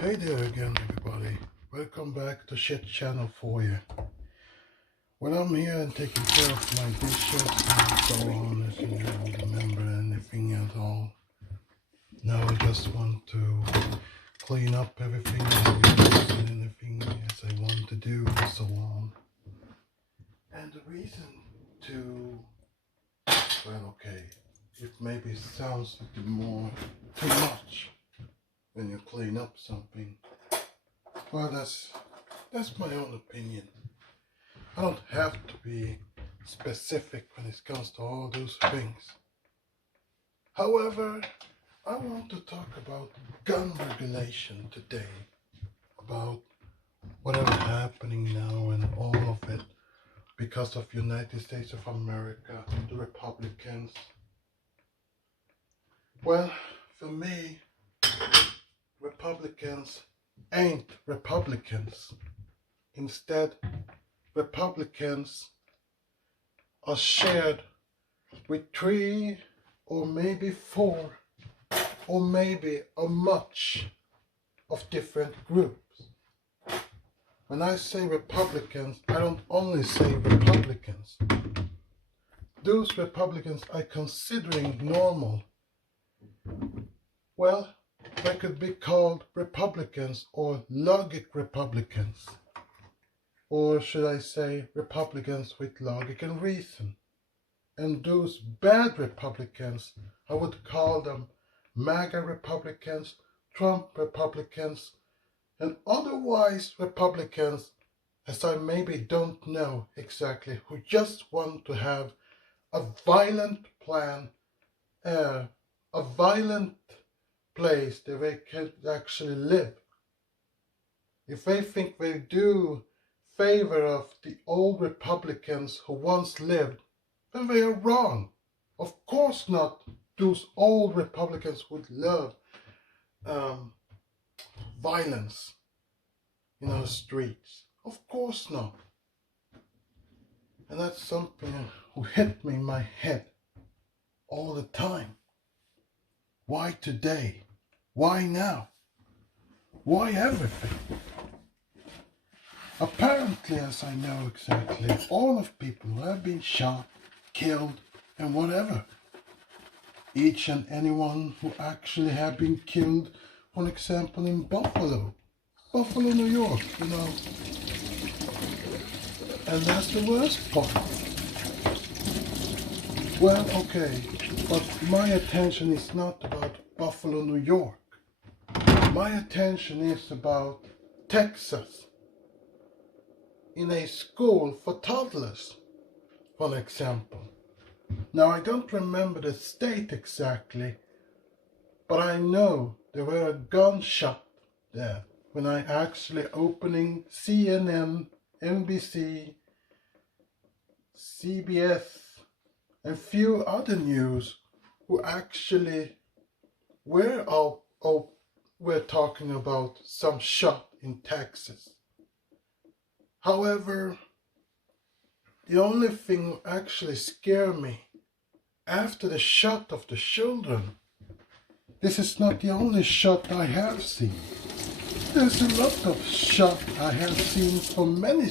Hey there again, everybody. Welcome back to Shit Channel for you. When I'm here and taking care of my dishes and so on, as you don't remember anything at all. Now I just want to clean up everything and anything as I want to do and so on. And the reason to, well, okay, it maybe sounds like more too much when you clean up something. Well, that's my own opinion. I don't have to be specific when it comes to all those things. However, I want to talk about gun regulation today, about whatever happening now and all of it because of United States of America, the Republicans. Well, for me, Republicans ain't Republicans. Instead, Republicans are shared with 3 or maybe 4 or maybe a much of different groups. When I say Republicans, I don't only say Republicans. Those Republicans are considering normal. Well, they could be called Republicans or logic Republicans. Or should I say Republicans with logic and reason. And those bad Republicans, I would call them MAGA Republicans, Trump Republicans, and otherwise Republicans, as I maybe don't know exactly, who just want to have a violent plan, a violent place that they can actually live. If they think they do favor of the old Republicans who once lived, then they are wrong. Of course not. Those old Republicans would love violence in our streets. Of course not. And that's something who hit me in my head all the time. Why today? Why now? Why everything? Apparently, as I know exactly, all of people who have been shot, killed, and whatever. Each and anyone who actually have been killed, for example, in Buffalo, New York, you know. And that's the worst part. Well, okay, but my attention is not about Buffalo, New York. My attention is about Texas. In a school for toddlers, for example. Now, I don't remember the state exactly, but I know there were a gunshot there when I actually opening CNN, NBC, CBS, and few other news who actually were talking about some shot in Texas. However, the only thing that actually scared me after the shot of the children, this is not the only shot I have seen. There's a lot of shot I have seen from many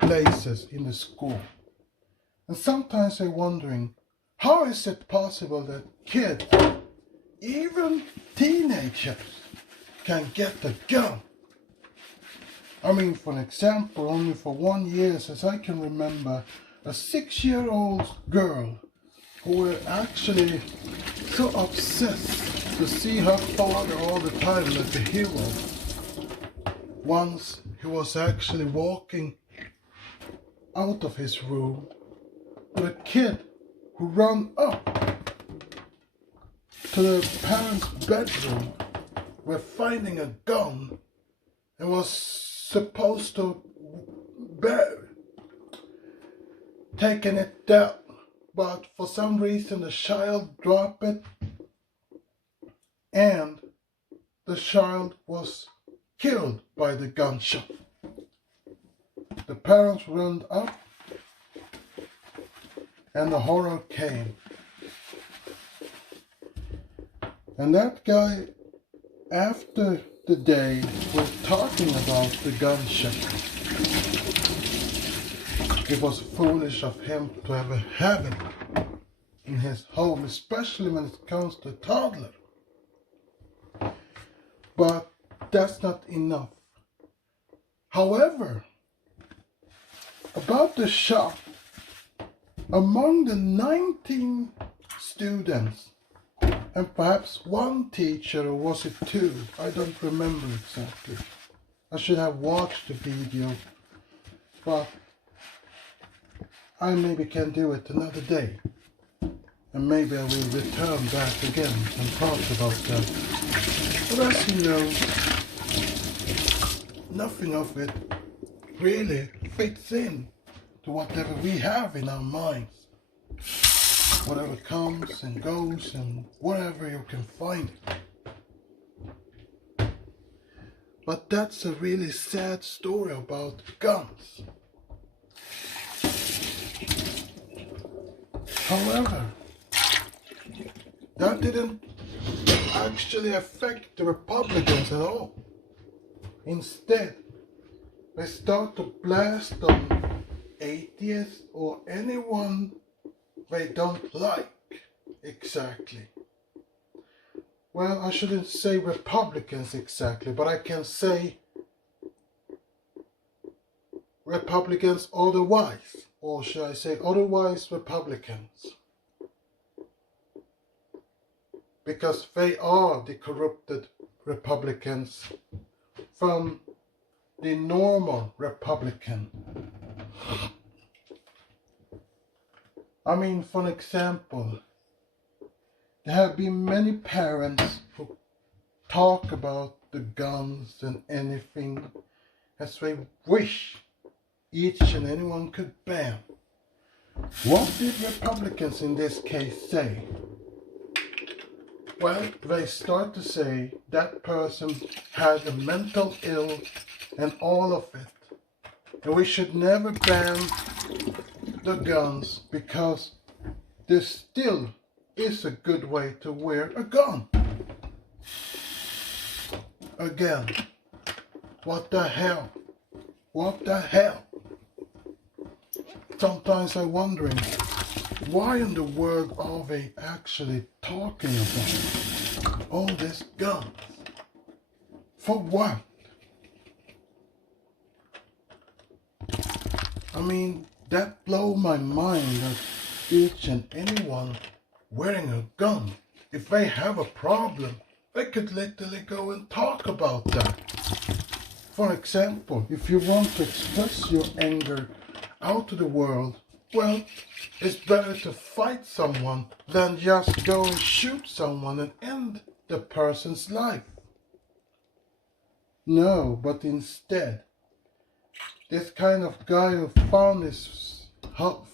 places in the school. And sometimes I'm wondering, how is it possible that kids, even teenagers, can get a gun? I mean, for example, only for 1 year, as I can remember, a 6-year-old girl who were actually so obsessed to see her father all the time like a hero. Once he was actually walking out of his room with a kid who ran up to the parents' bedroom, were finding a gun and was supposed to taking it down, but for some reason the child dropped it and the child was killed by the gunshot. The parents ran up and the horror came. And that guy after the day we're talking about the gunshot, it was foolish of him to ever have it in his home, especially when it comes to a toddler. But that's not enough. However, about the shot, among the 19 students, and perhaps one teacher, or was it two? I don't remember exactly. I should have watched the video, but I maybe can do it another day. And maybe I will return back again and talk about that. But as you know, nothing of it really fits in to whatever we have in our minds. Whatever comes and goes and wherever you can find it. But that's a really sad story about guns. However, that didn't actually affect the Republicans at all. Instead, they start to blast on atheists or anyone they don't like exactly. Well, I shouldn't say Republicans exactly, but I can say Republicans otherwise, or should I say otherwise Republicans, because they are the corrupted Republicans from the normal Republican. I mean, for an example, there have been many parents who talk about the guns and anything as they wish each and anyone could ban. What did Republicans in this case say? Well, they start to say that person had a mental ill and all of it. And we should never ban the guns because there still is a good way to wear a gun. Again, what the hell? What the hell? Sometimes I'm wondering, why in the world are they actually talking about all these guns? For what? I mean, that blows my mind that each and anyone wearing a gun, if they have a problem, they could literally go and talk about that. For example, if you want to express your anger out to the world, well, it's better to fight someone than just go and shoot someone and end the person's life. No, but instead, this kind of guy who found himself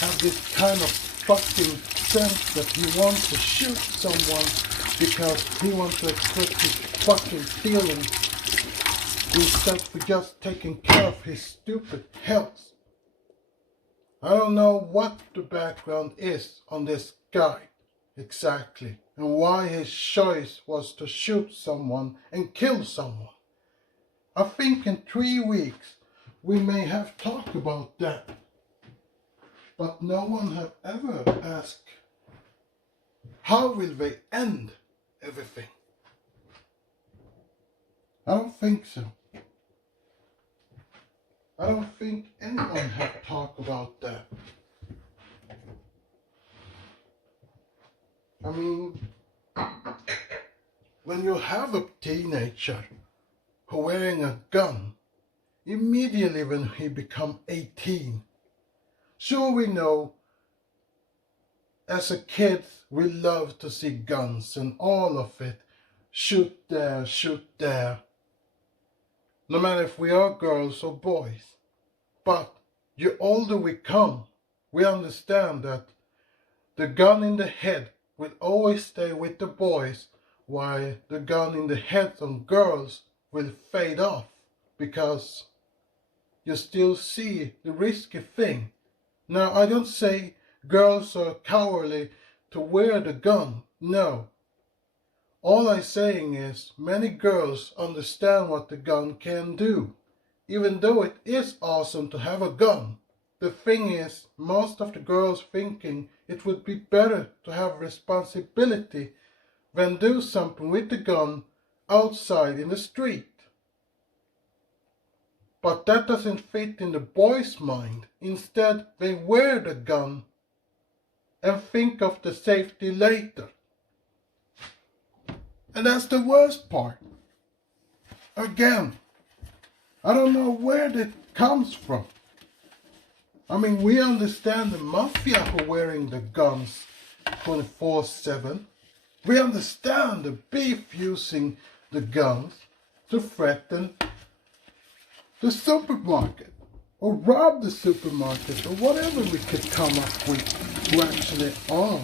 have this kind of fucking sense that he wants to shoot someone because he wants to express his fucking feelings instead of just taking care of his stupid health. I don't know what the background is on this guy exactly and why his choice was to shoot someone and kill someone. I think in 3 weeks we may have talked about that, but no one have ever asked how will they end everything. I don't think so. I don't think anyone have talked about that. I mean, when you have a teenager who wearing a gun, immediately when he become 18, sure we know as a kid we love to see guns and all of it, shoot there, shoot there, no matter if we are girls or boys. But the older we come, we understand that the gun in the head will always stay with the boys, while the gun in the heads of girls will fade off, because you still see the risky thing. Now, I don't say girls are cowardly to wear the gun, no. All I'm saying is many girls understand what the gun can do. Even though it is awesome to have a gun, the thing is, most of the girls thinking it would be better to have responsibility than do something with the gun outside in the street. But that doesn't fit in the boys' mind. Instead, they wear the gun and think of the safety later. And that's the worst part. Again, I don't know where that comes from. I mean, we understand the mafia for wearing the guns 24/7. We understand the beef using the guns to threaten the supermarket or rob the supermarket or whatever we could come up with to actually are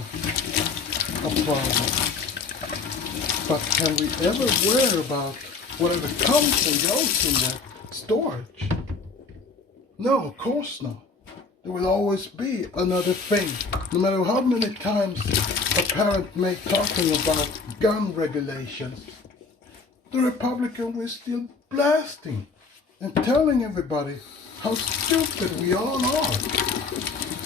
a problem. But can we ever worry about whatever comes and goes in the storage? No, of course not. There will always be another thing. No matter how many times a parent may talking about gun regulations, the Republican will still blasting and telling everybody how stupid we all are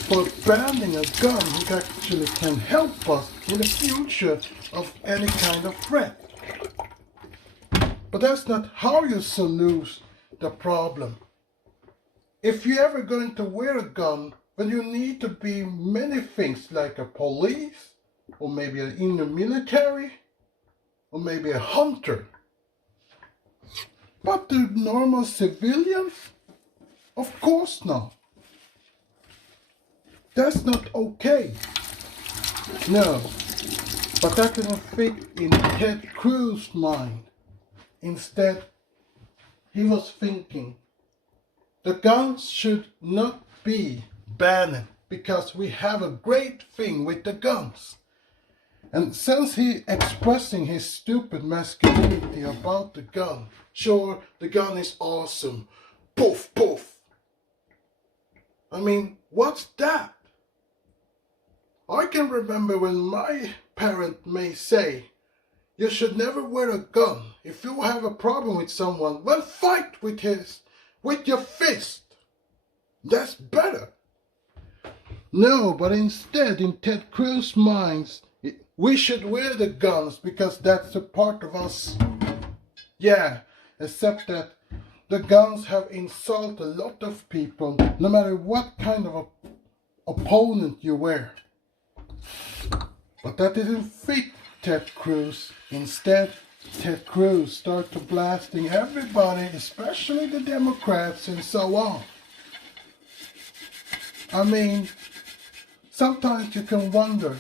for banning a gun which actually can help us in the future of any kind of threat. But that's not how you solve the problem. If you're ever going to wear a gun, then you need to be many things like a police, or maybe in the military, or maybe a hunter. But the normal civilians? Of course not. That's not okay. No, but that didn't fit in Ted THWRE's mind. Instead, he was thinking, the guns should not be banned because we have a great thing with the guns. And since he expressing his stupid masculinity about the gun, sure, the gun is awesome. Poof, poof. I mean, what's that? I can remember when my parent may say, you should never wear a gun. If you have a problem with someone, well, fight with your fist. That's better. No, but instead, in Ted THWRE's minds, we should wear the guns because that's a part of us. Yeah, except that the guns have insulted a lot of people, no matter what kind of opponent you wear. But that didn't fit Ted THWRE. Instead, Ted THWRE started blasting everybody, especially the Democrats and so on. I mean, sometimes you can wonder,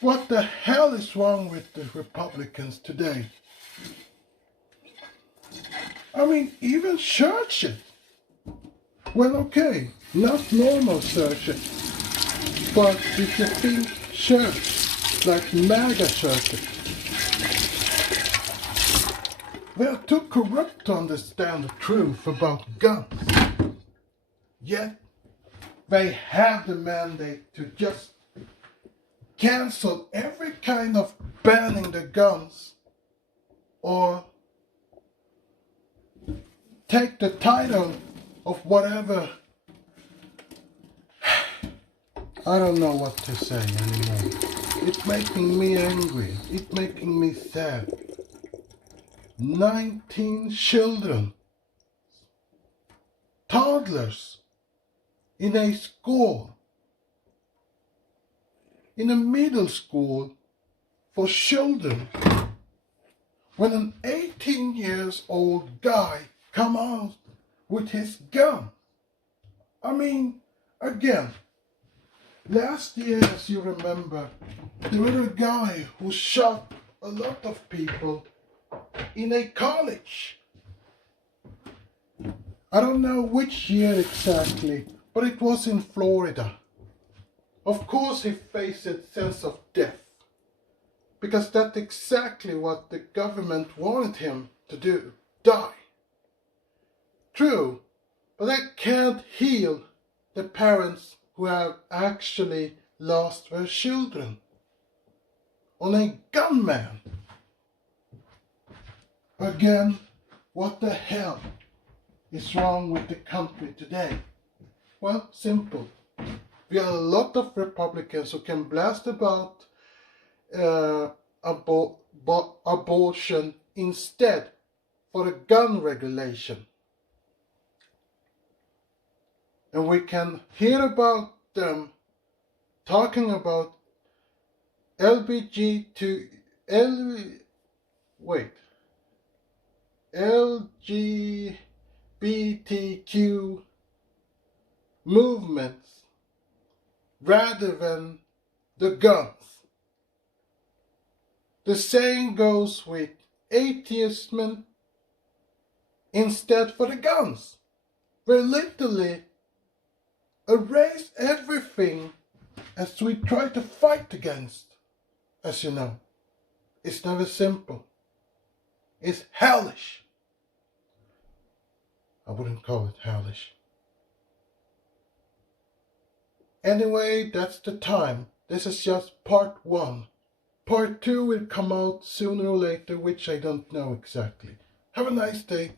what the hell is wrong with the Republicans today? I mean, even churches. Well, okay, not normal churches, but if you think church, like MAGA churches, they are too corrupt to understand the truth about guns. Yet, they have the mandate to just cancel every kind of banning the guns or take the title of whatever. I don't know what to say anymore. It's making me angry. It's making me sad. 19 children, toddlers, in a school, in a middle school for children, when an 18 years old guy come out with his gun. I mean, again, last year, as you remember, there was a guy who shot a lot of people in a college. I don't know which year exactly, but it was in Florida. Of course he faced a sense of death, because that's exactly what the government wanted him to do, die. True, but that can't heal the parents who have actually lost their children on a gunman. Again, what the hell is wrong with the country today? Well, simple. We have a lot of Republicans who can blast about abortion instead for a gun regulation. And we can hear about them talking about LGBTQ movements rather than the guns. The same goes with atheism instead for the guns. We literally erase everything as we try to fight against. As you know, it's never simple. It's hellish. I wouldn't call it hellish. Anyway, that's the time. This is just part 1. Part 2 will come out sooner or later, which I don't know exactly. Have a nice day.